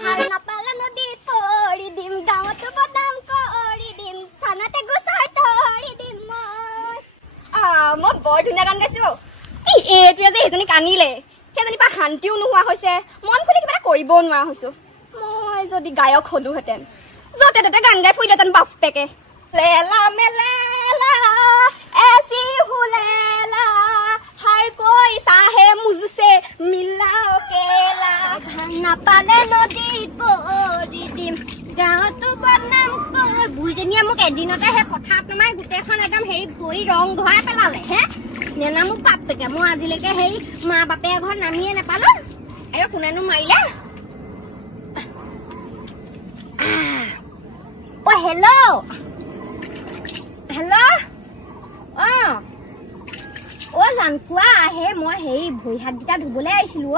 ভাল নাপালে নদীত পৰি দিম গাঁৱতো বদাম কৰি দিম থানাতে গোচাই ধৰি দিম মই বৰ ধুনীয়া গান গাইছো এইটোৱে যে সেইজনী কান্দিলে সেইজনী পৰা শান্তিও নোহোৱা হৈছে মন খুলি কিবা এটা কৰিবও নোৱাৰা হৈছো মই যদি গায়ক হলোহেঁতেন য'তে ত'তে গান গাই ফুৰিলেহেঁতেন বাপেকে লেলা মেলেলা ऐसी हुलेला हर कोई साहे मुझसे मिला अकेला ना पाले नदी परी दिम गाँवतो बदनाम कर बुजनिया मुक एदिनते हे पथात नमाय गुटेखन एकदम हेई भई रंग धोৱাই পেলালে হে নেনা মুক বাপেকে মই আজিলৈকে হেই মা বাপে ঘৰ নামিয়ে নেপালো আয়ো কোনেনো মাৰিলে ও হেল্ল হেল্ল ओ जानकुआ हे মই হেই ভই হাত গিটা ধুবলে আইছিলো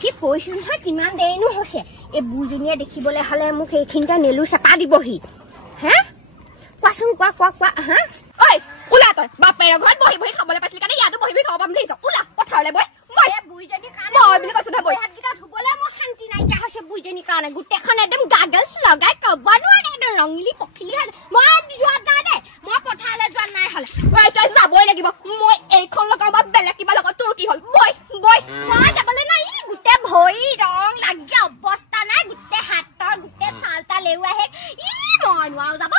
কি কৈছো নহয় কিমান দেইনো হৈছে এ বুজনিয়ে দেখিবলে হলে মোক এইখিনটা নেলু চেপা দিবহি হে কোৱাচোন কোৱা হা ঐ উলা তই বাপেৰ ঘৰত বহি বহি খাবলে পাইছিলি কাৰণে ইয়াতো বহি বহি খাব পাম দেইছ উলা পথাৰলে বই মই এ বুজনি কাৰণে মই বুলি কৈছো না বই হাত গিটা ধুবলে মই শান্তি নাই কা হৈছে বুজনি কাৰণে গুটেখন একদম গাগলছ লগাই কব নোৱাৰে একদম ৰঙিলি পখিলি মই যোৱা নাই দে মই পথাৰলে যোৱা নাই হলে ঐ তই যাবই লাগিব মই এইখন লগাও বা বেলেগ কিবা লগত তোৰ কি হল বই মই যাবলে নাই গুটে ভই ৰং লাগি অৱস্থা নাই গুটে হাতৰ গুটে ফালতা লেউৱা হে মই নোৱাও যাব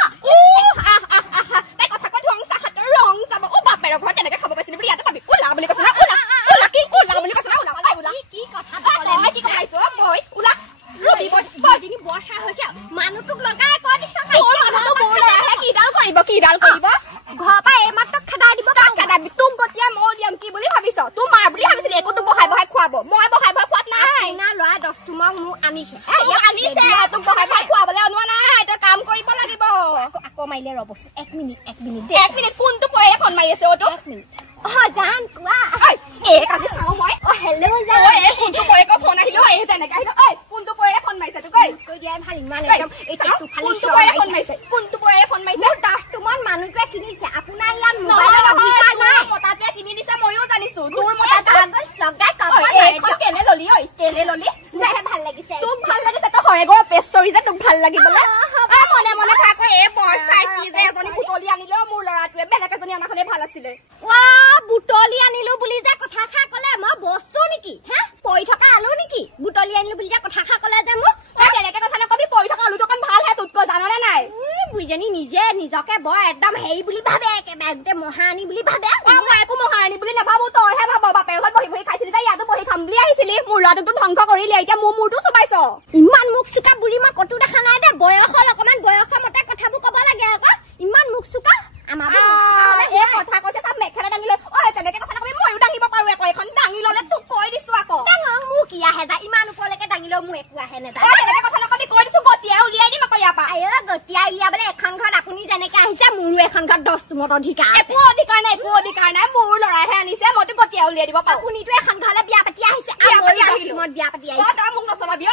তাই কথা কৈ ধংসা হাতৰ ৰং যাব ও বাপেৰ ঘৰ কেনেকে খাব পাইছিলি বুলি ইয়াতে পাবি উলা বুলি কৈছ না উলা কি উলা বুলি কৈছ না উলা কি কথা মই কি কৈছো বই উলা ৰবি বই দিনি বৰ্ষা হৈছে মানুহটোক লগাই কৈ দিছ মানুহটো মোৰ আহে কিডাল কৰিব ঘৰ পা এই মাত্ৰ খেদা দিব খেদাবি তুম গতিয়া মই দিম কি বুলি ভাবিছ তুম মাৰ বুলি ভাবিছিলি একো তো বহাই খুৱাব মই বহাই খোৱাত নাই না লৰা 10 তোমাক মোক আনিছে তোক বহাই খুৱাবলে অনোৱা নাই তই কাম কৰিব লাগিব আকৌ মাইলে ৰব 1 মিনিট কোনটো পৰে ফোন মাৰি আছে অটো 1 মিনিট জান কোৱা এই কাজি চাও মই হেল্ল জান কোনটো পৰে কো ফোন আহিলো এই তেনেকা আহিলো কোনটো পৰে ফোন মাৰিছে তই কৈ দিয়া ভাল ইমান একদম এই চেকটো খালি কোনটো পৰে ফোন মাৰিছে মোৰ 10 তোমাৰ মানুহটোৱে কিনিছে আপোনাৰ ইয়াত মোবাইল অধিকাৰ নাই মতাতে কিনি দিছে মইও জানিছো তোৰ মতাতে লগাই কাপড় এইখন কেনে ললি নাই ভাল লাগিছে তোক ভাল লাগিছে তো হৰেগো পেষ্টৰি যে তোক ভাল লাগিবলে মনে থাক এই বৰ্ষা কি যে এজনী বুটলি আনিলো মোৰ লৰাটোৱে বেলেগ এজনী আনা হলে ভাল আছিল ৱা বুটলি আনিলো বুলি যে কথা খা কলে মই বস্তু নেকি হে পই থকা আলু নেকি বুটলি আনিলো বুলি যে কথা খা কলে যে মোক কেনেকে কথা নকবি পই থকা আলু টকান ভাল হে তোতকৈ জাননে নাই বুইজনী নিজে নিজকে বৰ একদম হেই বুলি ভাবে একেবাৰে মহাৰাণী বুলি ভাবে মই একো মহাৰাণী বুলি নাভাবো তইহে ভাব বাপেৰ ঘৰত বহি বহি খাইছিলি যে ইয়াতো বহি খাম বুলি আহিছিলি মোৰ ল'ৰাটোক ধ্বংস কৰিলি এতিয়া মোৰ মূৰটো চুবাইছ ইমান মুখ চুকা বুঢ়ী মই কতো দেখা নাই দে বয়সৰ অকমান বয়সৰ মতে কথাবোৰ কব লাগে আকৌ ইমান মুখ চুকা আমাৰ এই কথা কৈছে সব মেখেলা দাঙি লৈ ঐ তেনেকে কথা নকবি ময়ো দাঙিব পাৰো একো এখন দাঙি ললে তোক কৈ দিছো আকৌ ডাঙৰ মোক কি আহে যা ইমান ওপৰলৈকে দাঙি লৈ মোৰ একো আহে নেদা তেনেকে কথা নকবি কৈ দিছো গতিয়াই উলিয়াই দিম আকৌ ইয়াৰ পৰা গতিয়াই উলিয়াবলে এখন ঘৰত আপুনি যেনেকে আহিছে মোৰো এখন ঘৰত 10 তুমত অধিকাৰ একো অধিকাৰ নাই মোৰ লৰাইহে আনিছে মইতো গতিয়াই উলিয়াই দিব পাৰো আপুনিতো এখন ঘৰলে বিয়া পাতি আহিছে বিয়া পাতি আহিছে তই মোক নচলাবি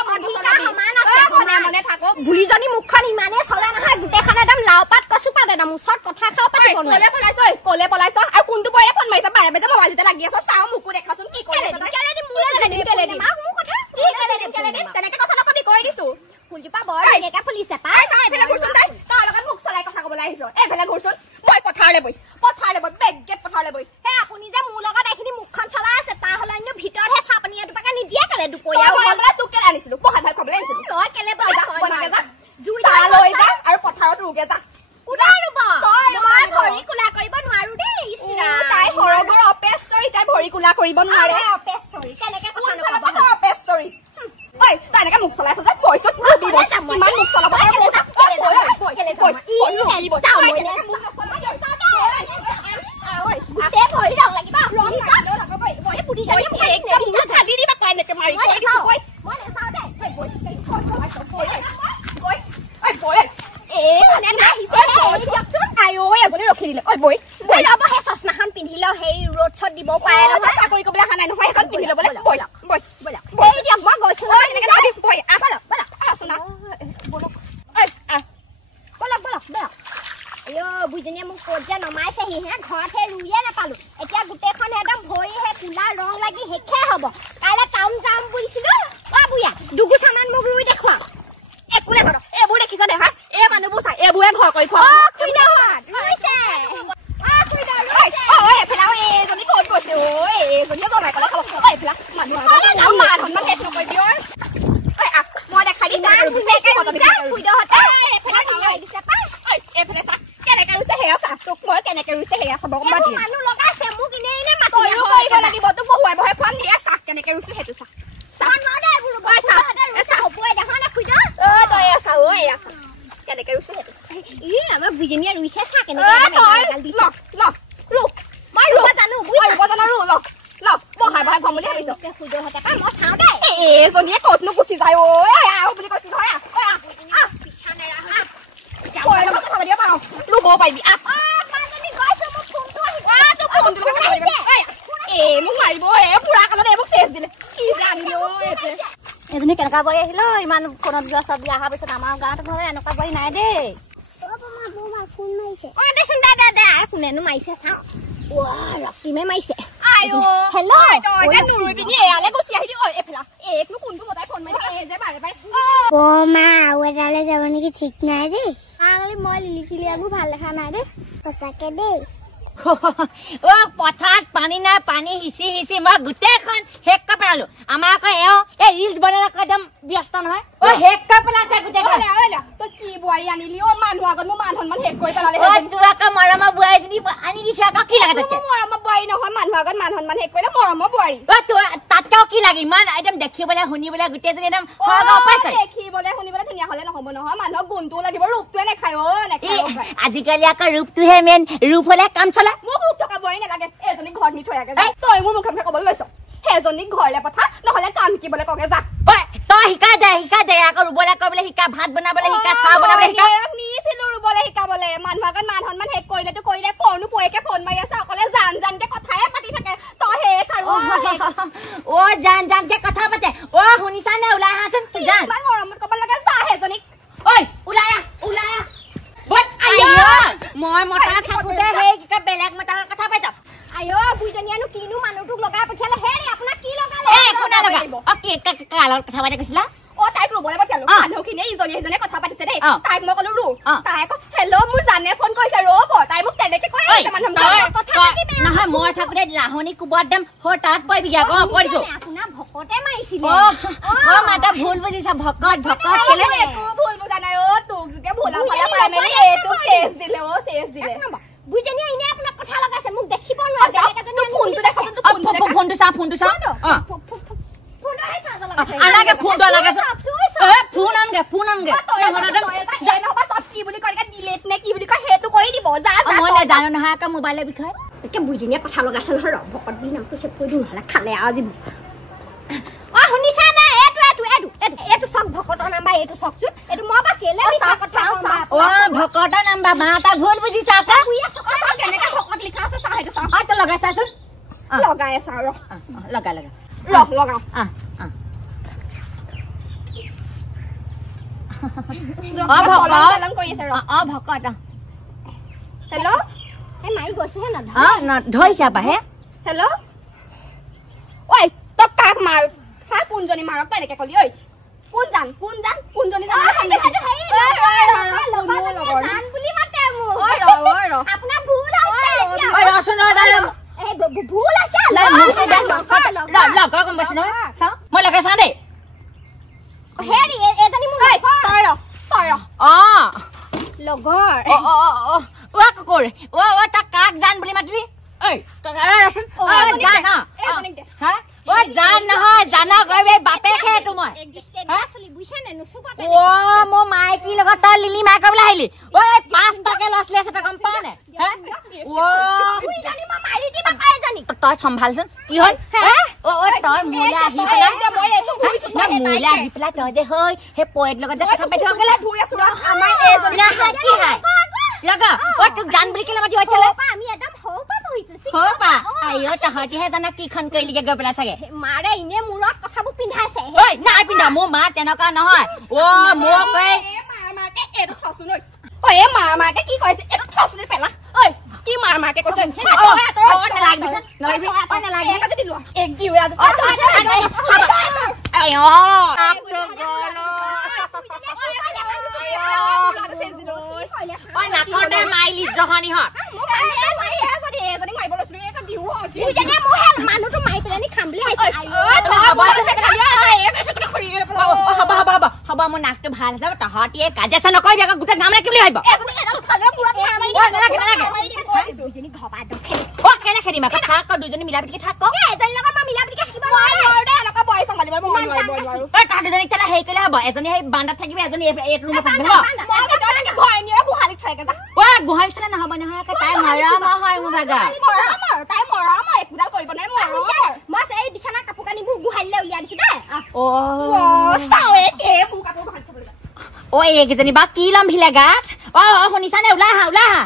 মনে থাকো বুঢ়ীজনী মুখখন ইমানে চলে নহয় গোটেইখন একদম লাও পাত কচু পাত একদম ওচৰত কথা খাও পাতিব নোৱাৰে কলে পলাইছ আৰু কোনটো পৰে ফোন মাৰিছ বাৰে বাৰে মোবাইলতে লাগি আছ চাও মুকু দেখাচোন কি কৰি আছ তেনেকে কথা নকবি কৈ দিছো ফুলজোপা বৰ এনেকে ফুলিছে পাই এইফালে ঘূৰচোন তই তাৰ লগত মুখ চলাই কথা কবলৈ আহিছ এইফালে ঘূৰচোন মই পথাৰলে বই বেগেট পথাৰলে বই হে আপুনি যে মোৰ লগত এইখিনি মুখখন চলাই আছে তাৰ হলে অন্য ভিতৰতহে চাপানী এটুপাকে নিদিয়ে কেলে দুপৰীয়া ওলাবলে তোক কেলে আনিছিলো বহাই ভাই খাবলৈ আনিছিলো তই কেলে বনাগে যা জুই লৈ যা আৰু পথাৰত ৰুগে যা ভৰি কোলা কৰিব নোৱাৰো দেই তাই সৰগৰ অপেষ্টৰি তাই ভৰি কোলা কৰিব নোৱাৰে অপেষ্টৰি কেনেকে কথা নকব অপেষ্টৰি ঐ তই এনেকে মুখ চলাইছ যে পইচা ইমান মুখ চলাব ৰখি দিলে ঐ বই ৰব সেই চশমাখন পিন্ধি লওঁ সেই ৰোড শ্বট দিব পাৰে নহয় চাকৰি কৰিবলৈ অহা নাই নহয় এখন পিন্ধি ল'বলৈ বই দিয়ক মই গৈছো খাব মাতি মানুহ লগাইছে মোক ইনে ইনে মাতি তইও কৰিব লাগিব তো বহুৱাই বহাই খুৱাম দিয়া চাহ কেনেকে ৰুছো সেইটো চাহ চাহ নদে বুলো চাহ হবই দেখা না খুইদা তই চাহ ঐ আছা কেনেকে ৰুছো সেইটো ই আমাৰ বুজনিয়া ৰুইছে চাহ কেনেকে গাল দিছে ল ৰু মই ৰুব জানো ৰু ল বহাই বহাই খুৱাম বুলি ভাবিছ খুইদৰ হতে কা মই চাও দে এজনীয়ে ক'তনো গুচি যায় ঐ আহ বুলি কৈছিল নহয় আহ পিছা নেৰা কই লগত কথা পাতিব পাৰো ৰুব পাৰিবি আহ মাজনী গৈছো মোক ফোনটো আহিছে তো ফোনটো লগত কথা পাতিব মোক মাৰিব পুৰা কালত মোক চেচ দিলে কি জানিলো এজনী কেনেকা বৈ আহিল ইমান ফোনত যোৱা চব অহাৰ পিছত আমাৰ গাঁৱত ঘৰে এনেকুৱা বৈ নাই দেই ফোন মাৰিছে দেচোন দে কোনেনো মাৰিছে চাওঁ ৰক্তিমে মাৰিছে হেল্ল' তই নুৰুই পিনি এয়ালে গুচি আহিলি ঐ এফালা একনো কোনটো মতাই ফোন মাৰি থাকে যে বাৰে বাৰে মা আৰু এটালে যাব নেকি ঠিক নাই দেই মই লিলি খিলিয়াবোৰ ভাল দেখা নাই দেই সঁচাকে দেই পথাৰত পানী নাই পানী সিঁচি সিঁচি মই গোটেইখন শেষ কৰি পেলালো আমাৰ আকৌ এই ৰিলচ বনাই একদম ব্যস্ত নহয় শেষ কৰি পেলাইছে গোটেইখন তই কি বোৱাৰী আনিলি মানুহ আগত মোৰ মান সন্মান শেষ কৰি পেলালে তোৰ আকৌ মৰমৰ বোৱাৰীজনী আনি দিছো আকৌ কি লাগে তাতকে মৰমৰ বোৱাৰী নহয় মানুহ আগত মান সন্মান শেষ কৰিলে মৰমৰ বোৱাৰী তাতকেও কি লাগে ইমান একদম দেখিবলৈ শুনিবলৈ গোটেইজনী একদম দেখিবলৈ শুনিবলৈ ধুনীয়া হলে নহব নহয় মানুহক গুণটোও লাগিব ৰূপটোৱে নাখায় আজিকালি আকৌ ৰূপটোহে মেইন ৰূপ হলে কাম চলে মোক ৰূপ থকা বোৱাৰী নালাগে এজনী ঘৰত নি থৈ আগে তই মোৰ মুখে মুখে ক'বলৈ লৈছ সেইজনীক ঘৰলে পঠা নহলে কাম শিকিবলৈ কগে যা তই শিকাই দে আকৌ ৰুবলৈ কৰিবলৈ শিকা ভাত বনাবলৈ শিকা চাহ বনাবলৈ শিকা নিছিলো ৰুবলৈ শিকাবলৈ মানুহ আগত মান সন্মান শেষ কৰিলেতো কৰিলে কনো পয়েকে ফোন মাৰি আছে অকলে জানকে কথাই পাতি থাকে তই শেষ আৰু জানকে কথা পাতে শুনিছা নে ওলাই আহাচোন জান ইমান মৰমত ক'ব লাগে চা সেইজনীক ঐ ওলাই মই মতা থাকোতে সেই কি বেলেগ মতাৰ কথা পাই যাম আয়ো বুজনিয়ানো কিনো মানুহটোক লগাই পঠিয়ালে হেৰি আপোনাক কি লগালে কথা পাতি কৈছিলা তাইক ৰুবলৈ পঠিয়ালো মানুহখিনিয়ে ইজনীয়ে সিজনীয়ে কথা পাতিছে দেই তাইক মই ক'লো ৰু তাই আকৌ হেল্ল' মোৰ জানে ফোন কৰিছে ৰ'ব তাই মোক তেনেকে কৈ আছে নহয় মই থাকোতে লাহনি কোবত দাম তাত পাইবিগে আকৌ কৈ দিছো আপোনাৰ ভকতে মাৰিছিলে মাতা ভুল বুজিছা ভকত কেলে ভুল বুজা নাই তোক যেতিয়া ভুলা ফালা পাই মেলি এইটো চেচ দিলে বুজনিয়া ইনে আপোনাক কথা লগাইছে মোক দেখিব নোৱাৰে ফোনটো চা ফোনটো জানো নহয় আকৌ মোবাইলৰ বিষয়ে এতিয়া বুজনিয়া কথা লগাইছে নহয় ৰ ভকত বুলি নামটো চেভ কৰি দিওঁ নহ'লে খালে আজি শুনিছা নাই এইটো চক ভকতৰ নাম্বাৰ এইটো চকচোন এইটো মই বা কেলে ভকতৰ নাম্বাৰ মা এটা ভুল বুজিছা কেনেকে ভকত লিখা আছে চাহ সেইটো চাহ তই লগাই চাচোন লগাই আছা ৰ লগাও লগাও ভকত হেল্ল' মাৰি গৈছোহে ধৰিছা বাহে হেল্ল' ঐ তই কাক মাৰ কোনজনী মাৰক তই এনেকে কলি ঐ কোনজনী মই লগাই চা দেই লগৰ তাক কাক জান বুলি মাতিলি জান নহয় জানা গৈ বাপেকহে তোমাৰ মোৰ মাইকী লগত তই লিলি মাই কৰিবলৈ আহিলি 5টাকে ল'ৰা ছোৱালী আছে তই গম পাৱ নে তই চম্ভালচোন কি হ'ল তই মোলে আহি পেলাই তই যে হৈ সেই পয়েট লগত যে কথা পাতি গ'লে কি হয় লগা তোক জান বুলি কেলে মাতি তহঁতিহে জানা কিখন কৰিলিগে গৈ পেলাই চাগে মাৰে ইনে মূৰত কথাবোৰ পিন্ধাইছে নাই পিন্ধা মোৰ মা তেনেকুৱা নহয় মোক মাকে কি কৈছে এইটো থচুনি পেলা ঐ কি মাকে কৈছে মাইলি জহনীহঁত মানুহটো মাৰি পেলানি খাম বুলি হ'ব মোৰ নাকটো ভাল যাব তহঁতিয়ে কাজিয়া নকৰিবি আকৌ গোটেই গাঁৱৰে কি বুলি ভাবিব পাপা একদম খেলি অ কেনে খেদিম আকৌ থাক দুজনী মিলা পিটিকে থাক এজনীৰ লগত মই মিলা পিটিকে থাকিব মই নোৱাৰো দেই এনেকুৱা বোৱাৰী চম্ভালিব মই নোৱাৰো তই তাত দুজনীক তেলে হেৰি কৰিলে হ'ব এজনী সেই বান্দাত থাকিবি এজনী এইটো ৰুমত থাকিব হ'ব মই ভিতৰত থাকি ভয় নিয়ে গোহালিত থৈকে যা অ গোহালি চলে নহ'ব নহয় তাই মৰম হয় মোৰ ভাগা তাই মৰম একোডাল কৰিব নোৱাৰে মৰম মই এই বিছনা কাপোৰ কানিবোৰ গোহালিলে উলিয়াই দিছো দেই অ চাৱে কে মোৰ কাপোৰ গোহালিত থবলৈ অ এইকেইজনী বা কি লম্ভিলে গাত অ শুনিছানে ওলাই আহা